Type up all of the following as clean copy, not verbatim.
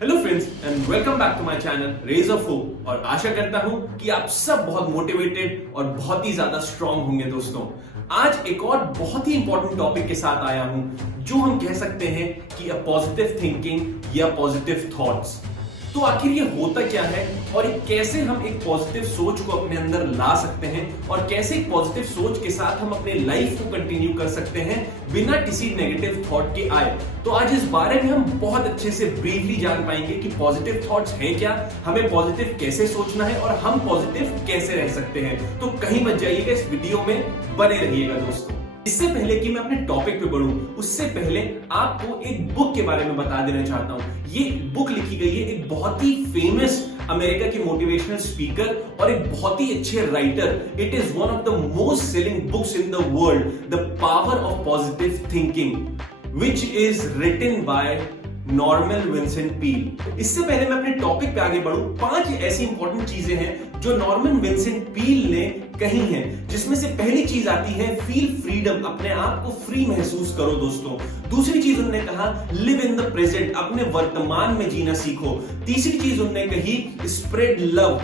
Hello friends and welcome back to my channel rays of hope. और आशा करता हूं कि आप सब बहुत मोटिवेटेड और बहुत ही ज्यादा स्ट्रांग होंगे। दोस्तों, आज एक और बहुत ही इंपॉर्टेंट टॉपिक के साथ आया हूं जो हम कह सकते हैं कि अ पॉजिटिव थिंकिंग या पॉजिटिव थॉट्स। तो आखिर ये होता क्या है और कैसे हम एक पॉजिटिव सोच को अपने अंदर ला सकते हैं और कैसे एक पॉजिटिव सोच के साथ हम अपने लाइफ को कंटिन्यू कर सकते हैं बिना किसी नेगेटिव थॉट के आए। तो आज इस बारे में हम बहुत अच्छे से ब्रीफली जान पाएंगे कि पॉजिटिव थॉट्स है क्या, हमें पॉजिटिव कैसे सोचना है और हम पॉजिटिव कैसे रह सकते हैं। तो कहीं मत जाइएगा, इस वीडियो में बने रहिएगा। दोस्तों, इससे पहले कि मैं अपने टॉपिक पे बढ़ूं, उससे पहले आपको एक बुक के बारे में बता देना चाहता हूं। ये बुक लिखी गई है एक बहुत ही फेमस अमेरिका के मोटिवेशनल स्पीकर और एक बहुत ही अच्छे writer. It is one of the most selling books in the world, the power of positive thinking, which is written by Norman Vincent Peale. इससे पहले मैं अपने टॉपिक पे आगे बढ़ूं, 5 ऐसी इंपॉर्टेंट चीजें हैं जो नॉर्मन विंसेंट पील ने कही हैं, जिसमें से पहली चीज आती है फील फ्रीडम, अपने आप को फ्री महसूस करो। दोस्तों, दूसरी चीज उन्होंने कहा लिव इन द प्रेजेंट, अपने वर्तमान में जीना सीखो। तीसरी चीज उन्होंने कही स्प्रेड लव,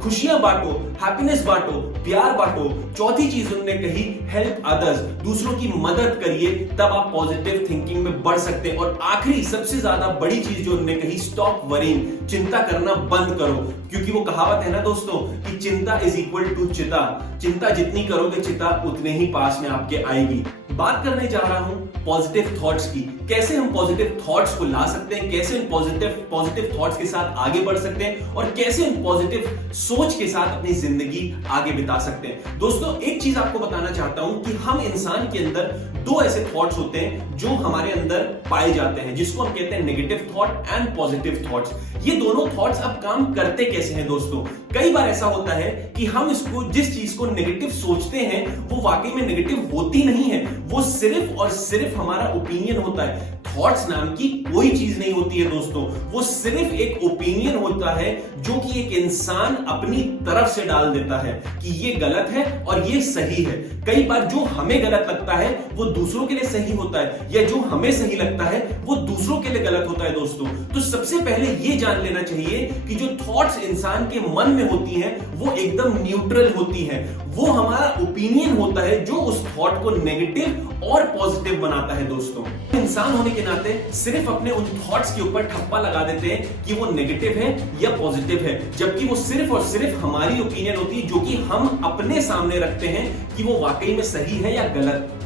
खुशियां बांटो, हैप्पीनेस बांटो, प्यार बांटो। चौथी चीज उन्होंने कही हेल्प अदर्स, दूसरों की मदद करिए, तब आप पॉजिटिव थिंकिंग में बढ़ सकते हैं। और आखिरी सबसे ज्यादा बड़ी चीज जो उन्होंने कही स्टॉप वरीइंग, चिंता करना बंद करो। क्योंकि वो कहावत है ना दोस्तों कि चिंता इज इक्वल टू चिता, चिंता जितनी करोगे चिता उतने ही पास में आपके आएगी। बात करने जा रहा हूं पॉजिटिव थॉट्स की, कैसे हम पॉजिटिव थॉट्स को ला सकते हैं, कैसे उन पॉजिटिव थॉट्स के साथ आगे बढ़ सकते हैं और कैसे उन पॉजिटिव सोच के साथ अपनी जिंदगी आगे बिता सकते हैं। दोस्तों, एक चीज आपको बताना चाहता हूं कि हम इंसान के अंदर 2 ऐसे थॉट्स होते हैं जो हमारे अंदर पाए जाते हैं, जिसको हम कहते हैं negative thought and positive thoughts. ये दोनों थॉट्स अब काम करते कैसे हैं दोस्तों? कई बार ऐसा होता है कि हम इसको जिस चीज को नेगेटिव सोचते हैं वो वाकई में नेगेटिव होती नहीं है, वो सिर्फ और सिर्फ हमारा ओपिनियन होता है। थॉट्स नाम की कोई चीज नहीं होती है दोस्तों, वो सिर्फ एक ओपिनियन होता है जो कि एक इंसान अपनी तरफ से डाल देता है कि ये गलत है और ये सही है। कई बार जो हमें गलत लगता है वो दूसरों के लिए सही होता है, या जो हमें सही लगता है वो दूसरों के लिए गलत होता है। दोस्तों, तो सबसे पहले ये जान लेना चाहिए कि जो थॉट्स इंसान के मन में होती हैं वो एकदम न्यूट्रल होती हैं। वो हमारा ओपिनियन होता है जो उस थॉट को नेगेटिव और पॉजिटिव बनाता है। दोस्तों, इंसान होने के नाते सिर्फ अपने उन थॉट्स के ऊपर ठप्पा लगा देते हैं कि वो नेगेटिव है या पॉजिटिव है, जबकि वो सिर्फ और सिर्फ हमारी ओपिनियन होती है जो कि हम अपने सामने रखते हैं कि वो वाकई में सही है या गलत।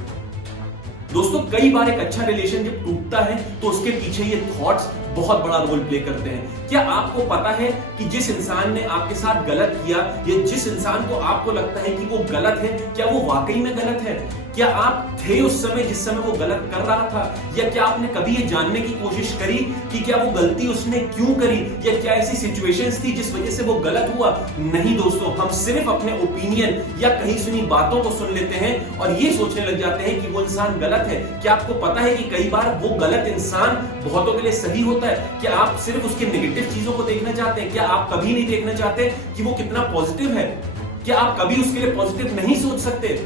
दोस्तों, कई बार एक अच्छा रिलेशन जब टूटता है तो उसके पीछे ये थॉट्स बहुत बड़ा रोल प्ले करते हैं। क्या आपको पता है कि जिस इंसान ने आपके साथ गलत किया या जिस इंसान को आपको लगता है कि वो गलत है, क्या वो वाकई में गलत है? क्या आप थे उस समय जिस समय वो गलत कर रहा था? या क्या आपने कभी ये जानने की कोशिश करी कि क्या वो गलती उसने क्यों करी, या क्या ऐसी सिचुएशंस थी जिस वजह से वो गलत हुआ? नहीं दोस्तों, हम सिर्फ अपने ओपिनियन या कहीं सुनी बातों को सुन लेते हैं और ये सोचने लग जाते हैं कि वो इंसान गलत है। क्या आपको पता है कि कई बार वो गलत इंसान बहुतों के लिए सही होता है? क्या आप सिर्फ उसके नेगेटिव चीजों को देखना चाहते हैं? क्या आप कभी नहीं देखना चाहते कि वो कितना पॉजिटिव है? क्या आप कभी उसके लिए पॉजिटिव नहीं सोच सकते?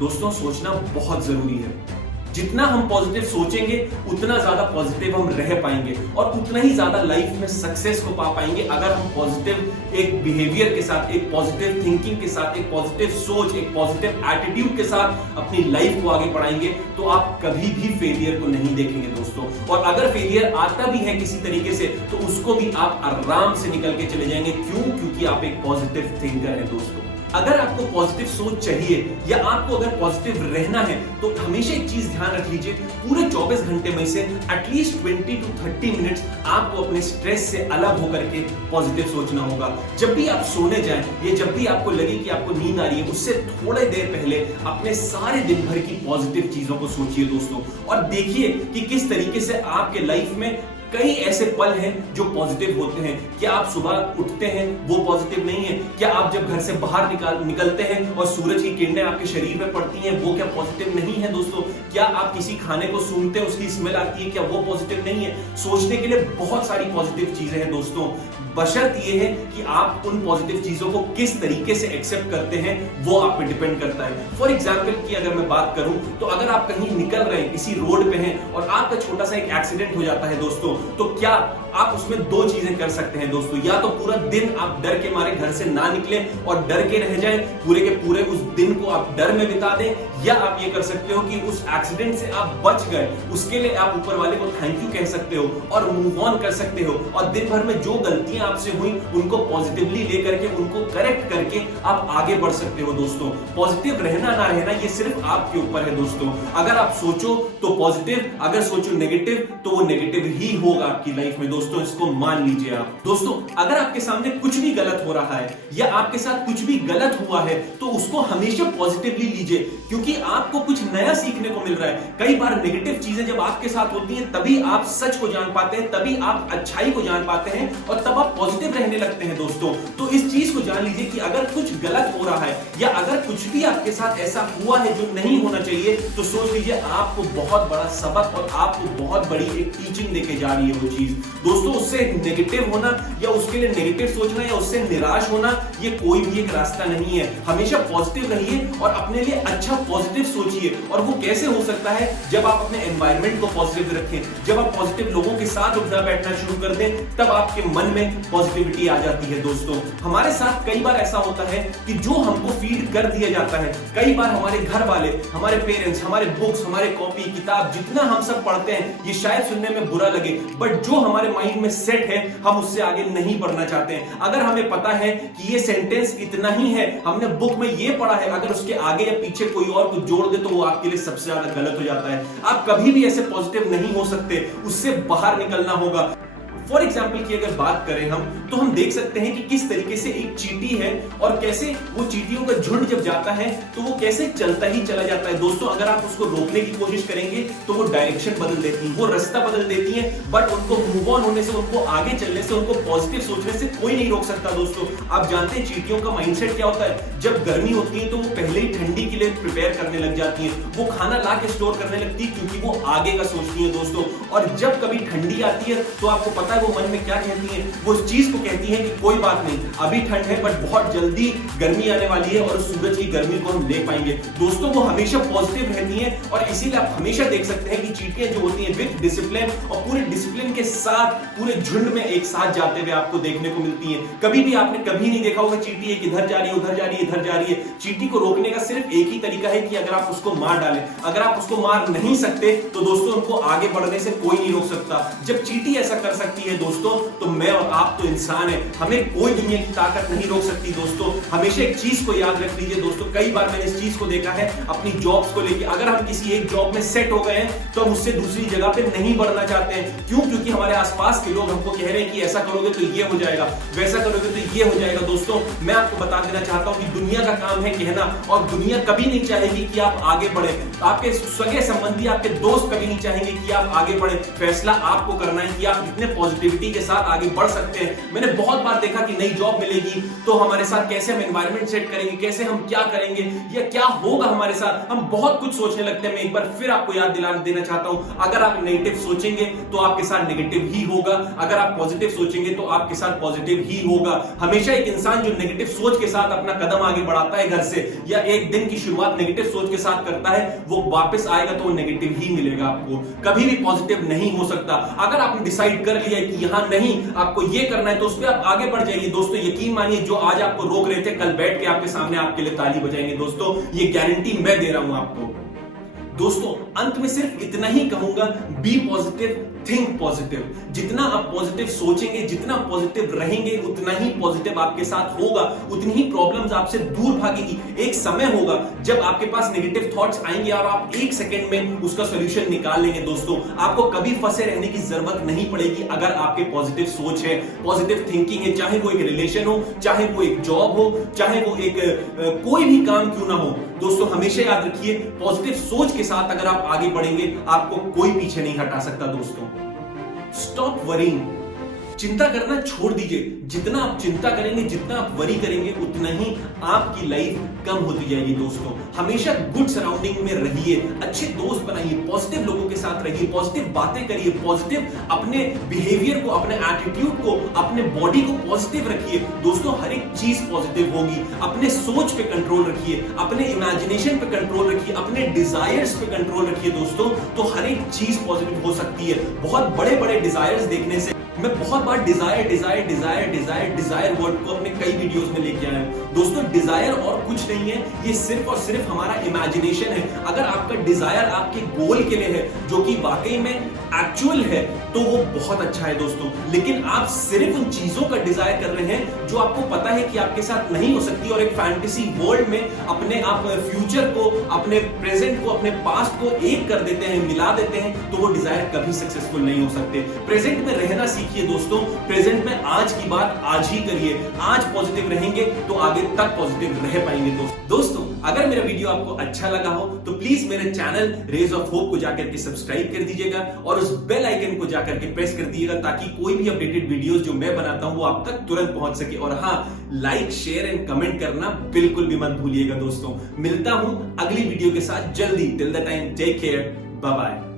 दोस्तों, सोचना बहुत जरूरी है। जितना हम पॉजिटिव सोचेंगे उतना ज्यादा पॉजिटिव हम रह पाएंगे और उतना ही ज्यादा लाइफ में सक्सेस को पा पाएंगे अगर हम पॉजिटिव एक बिहेवियर के साथ, एक पॉजिटिव थिंकिंग के साथ, एक पॉजिटिव सोच, एक पॉजिटिव एटीट्यूड के साथ अपनी लाइफ को आगे बढ़ाएंगे तो आप कभी भी फेलियर को नहीं देखेंगे दोस्तों। और अगर फेलियर आता भी है किसी तरीके से तो उसको भी आप आराम से निकल के चले जाएंगे। क्यों? क्योंकि आप एक पॉजिटिव थिंकर हैं। दोस्तों, अगर आपको पॉजिटिव सोच चाहिए या आपको अगर पॉजिटिव रहना है तो हमेशा एक चीज ध्यान रख लीजिए, पूरे 24 घंटे में से एटलीस्ट 20 to 30 मिनट्स आपको अपने स्ट्रेस से अलग होकर के पॉजिटिव सोचना होगा। जब भी आप सोने जाएं या जब भी आपको लगे कि आपको नींद आ रही है, उससे थोड़ी देर पहले अपने सारे दिन भर की पॉजिटिव चीजों को सोचिए दोस्तों, और देखिए कि किस तरीके से आपके लाइफ में कई ऐसे पल हैं जो पॉजिटिव होते हैं। क्या आप सुबह उठते हैं वो पॉजिटिव नहीं है? क्या आप जब घर से बाहर निकलते हैं और सूरज की किरणें आपके शरीर में पड़ती हैं वो क्या पॉजिटिव नहीं है? दोस्तों, क्या आप किसी खाने को सूंघते हैं उसकी स्मेल आती है, क्या वो पॉजिटिव नहीं है? सोचने के लिए बहुत सारी पॉजिटिव चीजें हैं दोस्तों, बशर्त ये है कि आप उन पॉजिटिव चीजों को किस तरीके से एक्सेप्ट करते हैं वो आप पे डिपेंड करता है। फॉर एग्जाम्पल की अगर मैं बात करूं तो अगर आप कहीं निकल रहे हैं, किसी रोड पे हैं और आपका छोटा सा एक एक्सीडेंट हो जाता है दोस्तों, तो क्या आप उसमें दो चीजें कर सकते हैं दोस्तों। या तो पूरा दिन आप डर के मारे घर से ना निकले और डर के रह जाएं, पूरे के पूरे उस दिन को आप डर में बिता दें, या आप ये कर सकते हो कि उस एक्सीडेंट से आप बच गए, उसके लिए आप ऊपर वाले को थैंक यू कह सकते हो और मूव ऑन कर सकते हो, और दिन भर में जो गलतियां आपसे हुई उनको पॉजिटिवली लेकर के उनको करेक्ट करके आप आगे बढ़ सकते हो दोस्तों। पॉजिटिव रहना ना रहना ये सिर्फ आपके ऊपर है दोस्तों। अगर आप सोचो तो पॉजिटिव, अगर सोचो नेगेटिव तो वो नेगेटिव ही होगा आपकी लाइफ में दोस्तों, इसको मान लीजिए आप। दोस्तों अगर आपके सामने कुछ भी गलत हो रहा है या आपके साथ कुछ भी गलत हुआ है तो उसको हमेशा पॉजिटिवली लीजिए, क्योंकि आपको कुछ नया सीखने को मिल रहा है। कई बार नेगेटिव चीजें जब आपके साथ होती हैं तभी आप सच को जान पाते हैं, तभी आप अच्छाई को जान पाते हैं और तब आप पॉजिटिव रहने लगते हैं दोस्तों। तो इस चीज को जान लीजिए कि अगर कुछ गलत हो रहा है या अगर कुछ भी आपके साथ ऐसा हुआ है जो नहीं होना चाहिए, तो सोच लीजिए आपको बहुत बड़ा सबक और आपको बहुत बड़ी एक टीचिंग देके जा रही है वो चीज दोस्तों। उससे नेगेटिव होना या उसके लिए नेगेटिव सोचना या उससे निराश होना ये कोई भी एक रास्ता नहीं है। हमेशा पॉजिटिव रहिए और अपने लिए अच्छा पॉजिटिव सोचिए। और वो कैसे हो सकता है? जब आप अपने एनवायरनमेंट को पॉजिटिव रखें, जब आप पॉजिटिव लोगों के साथ उठना बैठना शुरू कर दें, तब आपके मन में पॉजिटिविटी आ जाती है दोस्तों। हमारे साथ कई बार ऐसा होता है कि जो हमको फीड कर दिया जाता है, कई बार हमारे घर वाले, हमारे पेरेंट्स, हमारे बुक्स, हमारे कॉपी किताब जितना हम सब पढ़ते हैं, ये शायद सुनने में बुरा लगे, बट जो हमारे माइंड में सेट है हम उससे आगे नहीं बढ़ना चाहते हैं। अगर हमें पता है कि ये सेंटेंस इतना ही है, हमने बुक में ये पढ़ा है, अगर उसके आगे या पीछे कोई और कुछ जोड़ दे तो वो आपके लिए सबसे ज्यादा गलत हो जाता है। आप कभी भी ऐसे पॉजिटिव नहीं हो सकते, उससे बाहर निकलना होगा। फॉर एग्जाम्पल की अगर बात करें हम, तो हम देख सकते हैं कि किस तरीके से एक चींटी है और कैसे वो चींटियों का झुंड जब जाता है तो वो कैसे चलता ही चला जाता है दोस्तों। अगर आप उसको रोकने की कोशिश करेंगे तो वो डायरेक्शन बदल देती है, वो रास्ता बदल देती है, बट उनको मूव ऑन होने से, उनको आगे चलने से, उनको पॉजिटिव सोचने से कोई नहीं रोक सकता दोस्तों। आप जानते हैं चींटियों का माइंडसेट क्या होता है? जब गर्मी होती है तो वो पहले ही ठंडी के लिए प्रिपेयर करने लग जाती है, वो खाना ला के स्टोर करने लगती है क्योंकि वो आगे का सोचती है दोस्तों। और जब कभी ठंडी आती है तो आपको पता है वो मन में क्या कहती है? वो इस चीज को कहती है कि कोई बात नहीं, अभी ठंड है बट बहुत जल्दी गर्मी आने वाली है और सूरज की गर्मी को हम ले पाएंगे दोस्तों। वो हमेशा पॉजिटिव रहती है और इसीलिए आप हमेशा देख सकते हैं कि चींटियां जो होती हैं विद डिसिप्लिन और पूरे डिसिप्लिन के साथ पूरे झुंड में एक साथ जाते हुए आपको देखने को मिलती है। कभी भी आपने कभी नहीं देखा होगा चींटी एक इधर जा रही है, उधर जा रही है, इधर जा रही है। चींटी को रोकने का सिर्फ एक ही तरीका है कि अगर आप उसको मार डालें। अगर आप उसको मार नहीं सकते तो दोस्तों उनको आगे बढ़ने से कोई नहीं रोक सकता। जब चींटी ऐसा कर सकती है दोस्तों, तो मैं और आप तो इंसान है, हमें कोई दुनिया की ताकत नहीं रोक सकती दोस्तों। हमेशा एक चीज को याद रख लीजिए दोस्तों, कई बार मैंने इस चीज को देखा है अपनी जॉब्स को लेकर। अगर हम किसी एक जॉब में सेट हो गए हैं तो हम उससे दूसरी जगह पे नहीं बढ़ना चाहते हैं। क्यों? क्योंकि हमारे आसपास के लोग हमको कह रहे हैं कि ऐसा करोगे तो ये हो जाएगा, वैसा करोगे तो ये हो जाएगा। दोस्तों मैं आपको बता देना चाहता हूं कि दुनिया का काम है कहना, और दुनिया कभी नहीं चाहेगी कि आप आगे बढ़े। आपके सगे संबंधी, आपके दोस्त कभी नहीं चाहेंगे कि आप आगे बढ़े। फैसला आपको करना है कि आप कितने पॉजिटिविटी के साथ आगे बढ़ सकते हैं। मैंने बहुत बार देखा कि नई जॉब मिलेगी तो हमारे साथ कैसे हम एनवायरनमेंट सेट करेंगे, कैसे हम क्या करेंगे या क्या होगा हमारे साथ, हम बहुत कुछ सोचने लगते हैं। मैं एक बार फिर आपको याद दिला देना चाहता हूं, अगर आप नेगेटिव सोचेंगे तो आपके साथ नेगेटिव ही होगा, अगर आप पॉजिटिव सोचेंगे तो आपके साथ पॉजिटिव ही होगा। हमेशा एक इंसान जो नेगेटिव सोच के साथ अपना कदम आगे बढ़ाता है घर से, या एक दिन की शुरुआत नेगेटिव सोच के साथ करता है, वो वापस आएगा तो वो नेगेटिव ही मिलेगा आपको, कभी भी पॉजिटिव नहीं हो सकता। अगर आपने डिसाइड कर लिया है कि यहां नहीं, आपको ये करना है, तो उस पर आप आगे बढ़ जाइए दोस्तों। यकीन मानिए जो आज आपको रोक रहे थे कल बैठ के आपके सामने आपके लिए ताली बजाएंगे दोस्तों, ये गारंटी मैं दे रहा हूं आपको। दोस्तों अंत में सिर्फ इतना ही कहूंगा, बी पॉजिटिव, थिंक पॉजिटिव। जितना आप पॉजिटिव सोचेंगे, जितना पॉजिटिव रहेंगे, उतना ही पॉजिटिव आपके साथ होगा, उतनी ही प्रॉब्लम्स आपसे दूर भागेगी। एक समय होगा जब आपके पास नेगेटिव थॉट्स आएंगे और आप एक सेकंड में उसका सॉल्यूशन निकाल लेंगे दोस्तों। आपको कभी फंसे रहने की जरूरत नहीं पड़ेगी अगर आपके पॉजिटिव सोच है, पॉजिटिव थिंकिंग है। चाहे वो एक रिलेशन हो, चाहे वो एक जॉब हो, चाहे वो एक कोई भी काम क्यों ना हो दोस्तों, हमेशा याद रखिए पॉजिटिव सोच के साथ अगर आप आगे बढ़ेंगे आपको कोई पीछे नहीं हटा सकता दोस्तों। स्टॉप वरिंग, चिंता करना छोड़ दीजिए। जितना आप चिंता करेंगे, जितना आप वरी करेंगे, उतना ही आपकी लाइफ कम होती जाएगी दोस्तों। हमेशा गुड सराउंडिंग में रहिए, अच्छे दोस्त बनाइए, पॉजिटिव लोगों के साथ रहिए, पॉजिटिव बातें करिए, पॉजिटिव अपने बिहेवियर को, अपने एटीट्यूड को, अपने बॉडी को पॉजिटिव रखिए दोस्तों। हर एक चीज पॉजिटिव होगी। अपने सोच पे कंट्रोल रखिए, अपने इमेजिनेशन पे कंट्रोल रखिए, अपने डिजायर्स पे कंट्रोल रखिए दोस्तों, तो हर एक चीज पॉजिटिव हो सकती है। बहुत बड़े बड़े डिजायर्स देखने से मैं बहुत बार डिजायर वर्ड को अपने कई वीडियोस में लेके आया हूं दोस्तों। डिजायर और कुछ नहीं है, ये सिर्फ और सिर्फ हमारा इमेजिनेशन है। अगर आपका डिजायर आपके गोल के लिए है, जो कि वाकई में एक्चुअल है, तो वो बहुत अच्छा है दोस्तों। लेकिन आप सिर्फ उन चीजों का डिजायर कर रहे हैं जो आपको पता है कि आपके साथ नहीं हो सकती, और एक फैंटेसी वर्ल्ड में अपने आप फ्यूचर को, अपने प्रेजेंट को, अपने पास्ट को एक कर देते हैं, मिला देते हैं, तो वो डिजायर कभी सक्सेसफुल नहीं हो सकते। प्रेजेंट में रहना सीखिए दोस्तों। प्रेजेंट में आज की बात आज ही करिए। आज पॉजिटिव रहेंगे तो आगे तक पॉजिटिव रह पाएंगे दोस्तों। अगर मेरा वीडियो आपको अच्छा लगा हो तो प्लीज मेरे चैनल रेज ऑफ होप को जाकर के सब्सक्राइब कर दीजिएगा और उस बेल आइकन को जाकर के प्रेस कर दीजिएगा, ताकि कोई भी अपडेटेड वीडियोस जो मैं बनाता हूं वो आप तक तुरंत पहुंच सके। और हां, लाइक, शेयर एंड कमेंट करना बिल्कुल भी मत भूलिएगा दोस्तों। मिलता हूं अगली वीडियो के साथ जल्दी। Till the time, take care, bye bye.